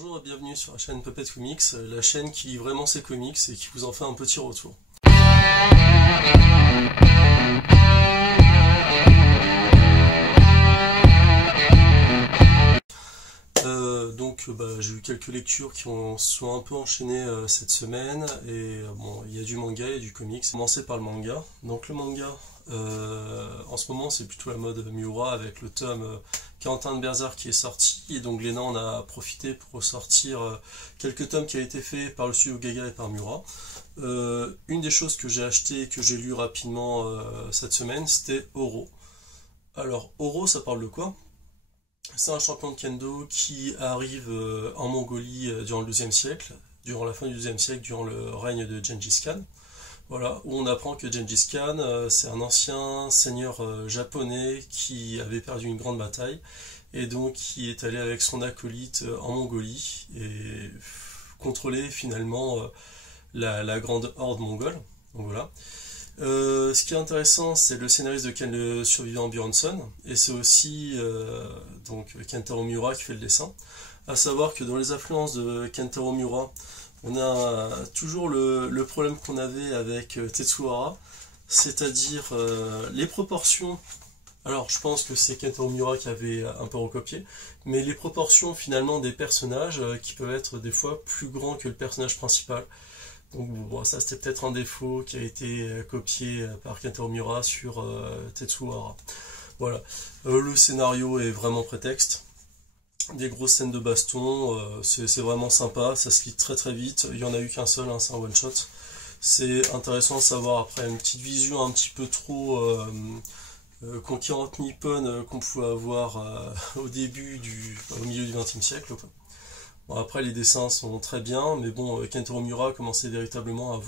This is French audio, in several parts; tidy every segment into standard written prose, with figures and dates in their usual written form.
Bonjour et bienvenue sur la chaîne Puppet Comics, la chaîne qui lit vraiment ses comics et qui vous en fait un petit retour. J'ai eu quelques lectures qui sont un peu enchaînées cette semaine et bon, il y a du manga et du comics. Je vais commencer par le manga. Donc le manga, en ce moment c'est plutôt la mode Miura avec le tome 41 de Berserk qui est sorti, et donc Glénat en a profité pour ressortir quelques tomes qui avaient été faits par le studio Gaga et par Miura. Une des choses que j'ai acheté et que j'ai lu rapidement cette semaine, c'était Oro. Alors Oro, ça parle de quoi? C'est un champion de kendo qui arrive en Mongolie durant le XIIe siècle, durant la fin du XIIe siècle, durant le règne de Gengis Khan. Voilà, où on apprend que Gengis Khan, c'est un ancien seigneur japonais qui avait perdu une grande bataille, et donc qui est allé avec son acolyte en Mongolie, et contrôler finalement la grande horde mongole. Donc voilà. Ce qui est intéressant, c'est le scénariste de Ken le survivant Bjornsson, et c'est aussi donc Kentaro Miura qui fait le dessin. À savoir que dans les influences de Kentaro Miura, on a toujours le problème qu'on avait avec Tetsuhara, c'est-à-dire les proportions. Alors je pense que c'est Kentaro Miura qui avait un peu recopié, mais les proportions finalement des personnages qui peuvent être des fois plus grands que le personnage principal. Donc bon, ça c'était peut-être un défaut qui a été copié par Kentaro Miura sur Tetsuhara. Voilà. Le scénario est vraiment prétexte. Des grosses scènes de baston, c'est vraiment sympa, ça se lit très très vite. Il n'y en a eu qu'un seul, hein, c'est un one shot. C'est intéressant de savoir après une petite vision un petit peu trop conquérante nippone qu'on pouvait avoir au milieu du XXe siècle, quoi. Bon, après les dessins sont très bien, mais bon, Kentaro Miura commençait véritablement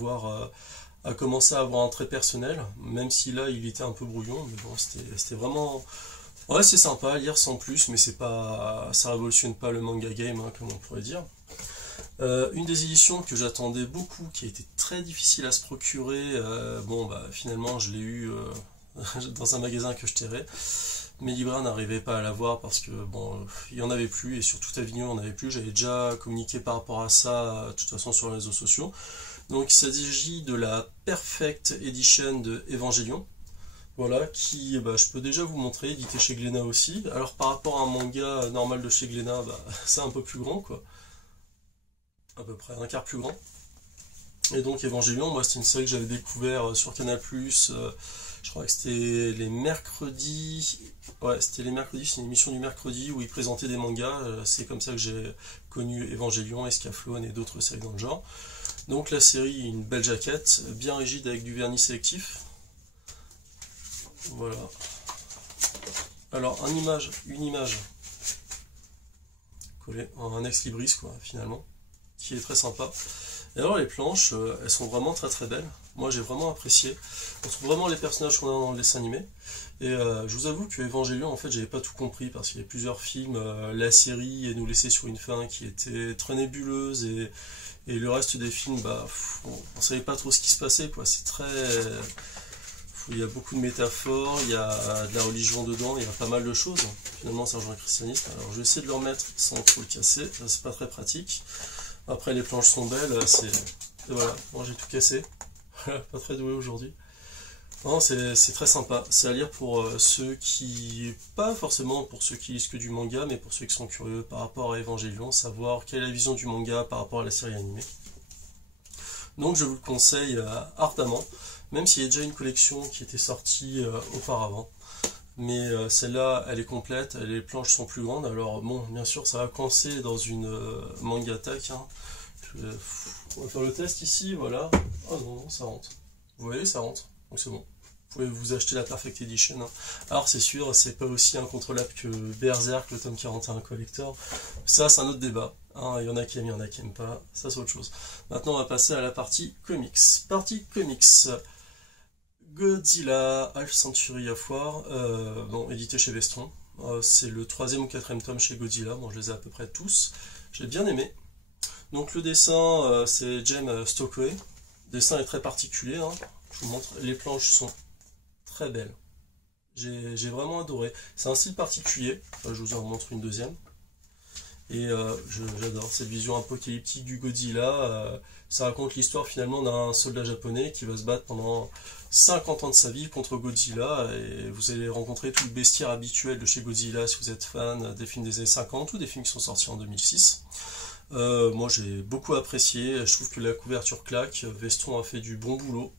à commencer à avoir un trait personnel, même si là il était un peu brouillon, mais bon, c'était vraiment... Ouais, c'est sympa à lire sans plus, mais c'est pas, ça révolutionne pas le manga game, hein, comme on pourrait dire. Une des éditions que j'attendais beaucoup, qui a été très difficile à se procurer, finalement je l'ai eu dans un magasin que je tairais. Mes libraires n'arrivaient pas à l'avoir parce que bon, il n'y en avait plus, et surtout Avignon, il n'y en avait plus. J'avais déjà communiqué par rapport à ça, de toute façon, sur les réseaux sociaux. Donc il s'agit de la Perfect Edition de Evangelion. Voilà, qui, je peux déjà vous montrer, édité chez Glénat aussi. Alors par rapport à un manga normal de chez Glénat, c'est un peu plus grand, quoi. À peu près un quart plus grand. Et donc Evangelion, moi c'était une série que j'avais découvert sur Canal+, je crois que c'était les mercredis. Ouais, c'était les mercredis, c'est une émission du mercredi où ils présentaient des mangas. C'est comme ça que j'ai connu Evangelion, Escaflowne et d'autres séries dans le genre. Donc la série, une belle jaquette, bien rigide avec du vernis sélectif. Voilà. Alors, une image collée en un ex-libris, quoi, finalement, qui est très sympa. Et alors les planches, elles sont vraiment très très belles. Moi j'ai vraiment apprécié. On trouve vraiment les personnages qu'on a dans le dessin animé. Et je vous avoue que Evangelion, en fait, j'avais pas tout compris parce qu'il y a plusieurs films. La série nous laissait sur une fin qui était très nébuleuse, et le reste des films, on savait pas trop ce qui se passait, quoi. C'est très... Il y a beaucoup de métaphores, il y a de la religion dedans, il y a pas mal de choses. Finalement ça rejoint le christianisme. Alors je vais essayer de le remettre sans trop le casser, c'est pas très pratique. Après les planches sont belles, et voilà, moi j'ai tout cassé, pas très doué aujourd'hui. Non, c'est très sympa, c'est à lire pour ceux qui, pas forcément pour ceux qui lisent que du manga, mais pour ceux qui sont curieux par rapport à Evangelion, savoir quelle est la vision du manga par rapport à la série animée. Donc je vous le conseille ardemment, même s'il y a déjà une collection qui était sortie auparavant. Mais celle-là, elle est complète, les planches sont plus grandes. Alors bon, bien sûr, ça va coincer dans une manga attack, hein. On va faire le test ici, voilà. Oh non, ça rentre. Vous voyez, ça rentre. Donc c'est bon. Vous pouvez vous acheter la Perfect Edition, hein. Alors c'est sûr, c'est pas aussi incontrôlable que Berserk, le tome 41 collector. Ça, c'est un autre débat, hein. Il y en a qui aiment, il y en a qui n'aiment pas. Ça, c'est autre chose. Maintenant, on va passer à la partie comics. Partie comics. Godzilla, Half Century of War, édité chez Vestron. C'est le 3e ou 4e tome chez Godzilla. Bon, je les ai à peu près tous. J'ai bien aimé. Donc le dessin, c'est James Stockway. Le dessin est très particulier, hein. Je vous montre. Les planches sont très belles. J'ai vraiment adoré. C'est un style particulier. Je vous en montre une deuxième. Et j'adore cette vision apocalyptique du Godzilla. Ça raconte l'histoire finalement d'un soldat japonais qui va se battre pendant 50 ans de sa vie contre Godzilla. Et vous allez rencontrer tout le bestiaire habituel de chez Godzilla si vous êtes fan des films des années 50 ou des films qui sont sortis en 2006. Moi j'ai beaucoup apprécié, je trouve que la couverture claque, Vestron a fait du bon boulot.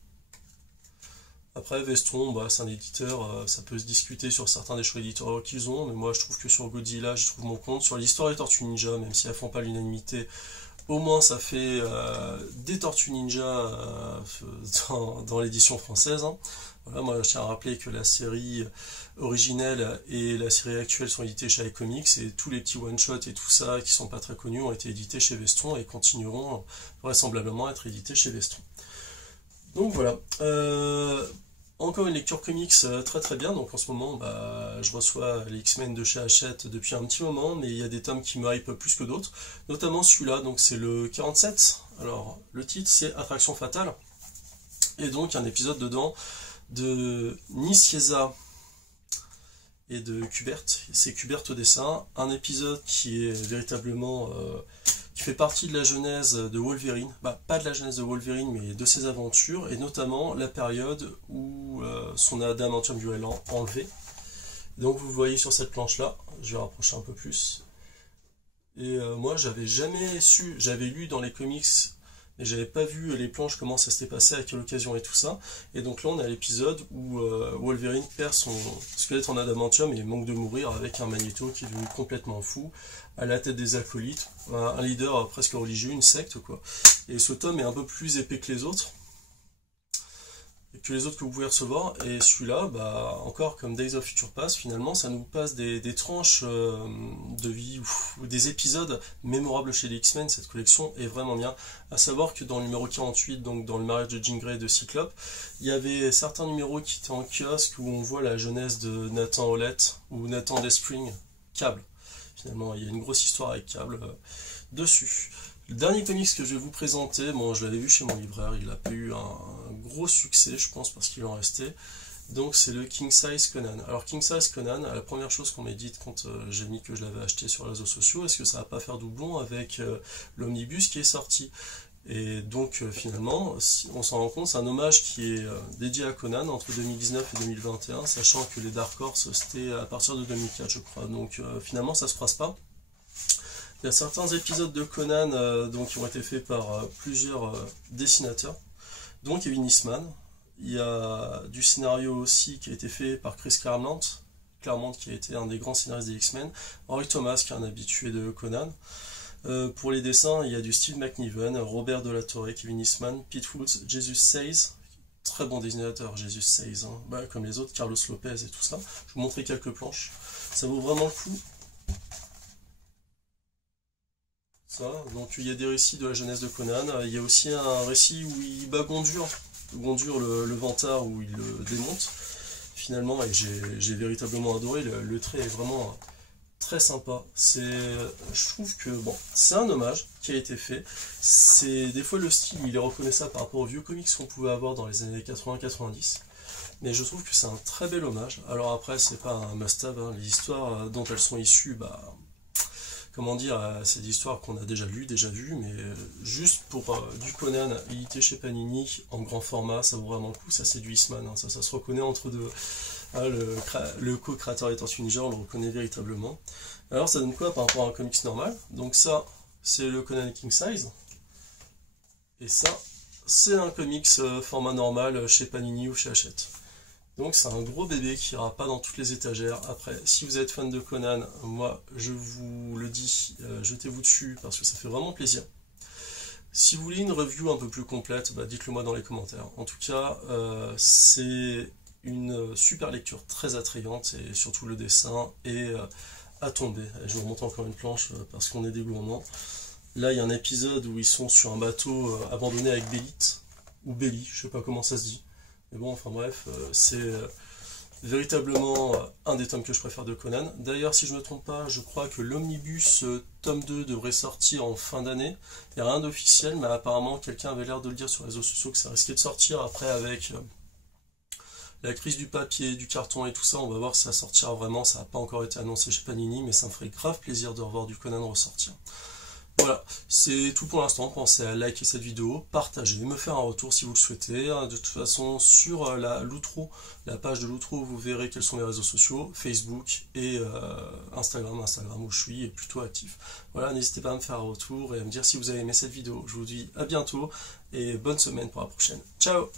Après Vestron, bah, c'est un éditeur, ça peut se discuter sur certains des choix éditoriaux qu'ils ont, mais moi je trouve que sur Godzilla j'y trouve mon compte. Sur l'histoire des Tortues Ninja, même si elles font pas l'unanimité, au moins ça fait des Tortues Ninja dans l'édition française. Hein. Voilà, moi je tiens à rappeler que la série originelle et la série actuelle sont éditées chez iComics et tous les petits one-shots et tout ça qui sont pas très connus ont été édités chez Vestron et continueront vraisemblablement à être édités chez Vestron. Donc voilà. Encore une lecture comics très très bien, donc en ce moment bah, je reçois les X-Men de chez Hachette depuis un petit moment, mais il y a des tomes qui me hype plus que d'autres, notamment celui-là, donc c'est le 47, alors le titre c'est Attraction Fatale, et donc un épisode dedans de Nicieza et de Kubert, c'est Kubert au dessin, un épisode qui est véritablement... qui fait partie de la genèse de Wolverine, bah, pas de la genèse de Wolverine, mais de ses aventures, et notamment la période où son adamantium duelant enlevé. Donc vous voyez sur cette planche-là, je vais rapprocher un peu plus. Et moi, j'avais jamais su, j'avais lu dans les comics, mais j'avais pas vu les planches, comment ça s'était passé, à quelle occasion et tout ça. Et donc là, on a l'épisode où Wolverine perd son squelette en adamantium et manque de mourir avec un Magneto qui est devenu complètement fou, à la tête des acolytes, un leader presque religieux, une secte quoi. Et ce tome est un peu plus épais que les autres que vous pouvez recevoir, et celui-là, bah, encore comme Days of Future Past, finalement, ça nous passe des tranches de vie ou des épisodes mémorables chez les X-Men. Cette collection est vraiment bien. À savoir que dans le numéro 48, donc dans le mariage de Jean Grey et de Cyclope, il y avait certains numéros qui étaient en kiosque où on voit la jeunesse de Nathan Hollett ou Nathan Despring, Cable. Finalement, il y a une grosse histoire avec Cable dessus. Le dernier comics que je vais vous présenter, bon, je l'avais vu chez mon libraire, il a pas eu un gros succès, je pense, parce qu'il en restait. Donc c'est le King Size Conan. Alors King Size Conan, la première chose qu'on m'a dit quand j'ai mis que je l'avais acheté sur les réseaux sociaux, est-ce que ça va pas faire doublon avec l'omnibus qui est sorti? Et donc finalement, on s'en rend compte, c'est un hommage qui est dédié à Conan entre 2019 et 2021, sachant que les Dark Horse c'était à partir de 2004 je crois, donc finalement ça se croise pas. Il y a certains épisodes de Conan donc, qui ont été faits par plusieurs dessinateurs, dont Kevin Eastman. Il y a du scénario aussi qui a été fait par Chris Claremont, qui a été un des grands scénaristes des X-Men, Roy Thomas qui est un habitué de Conan. Pour les dessins, il y a du Steve McNiven, Robert Delatorre, Kevin Eastman, Pete Woods, Jesus Says, très bon dessinateur, Jesus Says, hein. Bah, comme les autres, Carlos Lopez et tout ça. Je vais vous montrer quelques planches, ça vaut vraiment le coup. Ça, donc il y a des récits de la jeunesse de Conan, il y a aussi un récit où il bat Gondur le vantard, où il le démonte finalement, et j'ai véritablement adoré, le trait est vraiment très sympa. Je trouve que bon, c'est un hommage qui a été fait, c'est des fois le style où il est reconnaissable par rapport aux vieux comics qu'on pouvait avoir dans les années 80-90, mais je trouve que c'est un très bel hommage. Alors après c'est pas un must-have, hein. Les histoires dont elles sont issues, bah comment dire, c'est des histoires qu'on a déjà lues, déjà vues, mais juste pour du Conan édité chez Panini en grand format, ça vaut vraiment le coup. Ça c'est du Eastman, hein. Ça se reconnaît entre deux. Ah, le co-créateur des Tortues Ninja, on le reconnaît véritablement. Alors ça donne quoi par rapport à un comics normal? Donc ça, c'est le Conan King Size, et ça, c'est un comics format normal chez Panini ou chez Hachette. Donc c'est un gros bébé qui ira pas dans toutes les étagères. Après, si vous êtes fan de Conan, moi je vous le dis, jetez-vous dessus parce que ça fait vraiment plaisir. Si vous voulez une review un peu plus complète, bah, dites-le moi dans les commentaires. En tout cas, c'est une super lecture, très attrayante, et surtout le dessin est à tomber. Et je vous remonte encore une planche parce qu'on est des gourmands. Là, il y a un épisode où ils sont sur un bateau abandonné avec Bélite, ou Belly, je sais pas comment ça se dit. Mais bon, enfin bref, c'est véritablement un des tomes que je préfère de Conan. D'ailleurs, si je ne me trompe pas, je crois que l'Omnibus tome 2 devrait sortir en fin d'année. Il n'y a rien d'officiel, mais apparemment quelqu'un avait l'air de le dire sur les réseaux sociaux que ça risquait de sortir après avec La crise du papier, du carton et tout ça, on va voir si ça sortira vraiment. Ça n'a pas encore été annoncé chez Panini, mais ça me ferait grave plaisir de revoir du Conan ressortir. Voilà, c'est tout pour l'instant. Pensez à liker cette vidéo, partager, me faire un retour si vous le souhaitez. De toute façon, sur la page de l'outro, vous verrez quels sont les réseaux sociaux, Facebook et Instagram où je suis plutôt actif. Voilà, n'hésitez pas à me faire un retour et à me dire si vous avez aimé cette vidéo. Je vous dis à bientôt et bonne semaine pour la prochaine. Ciao!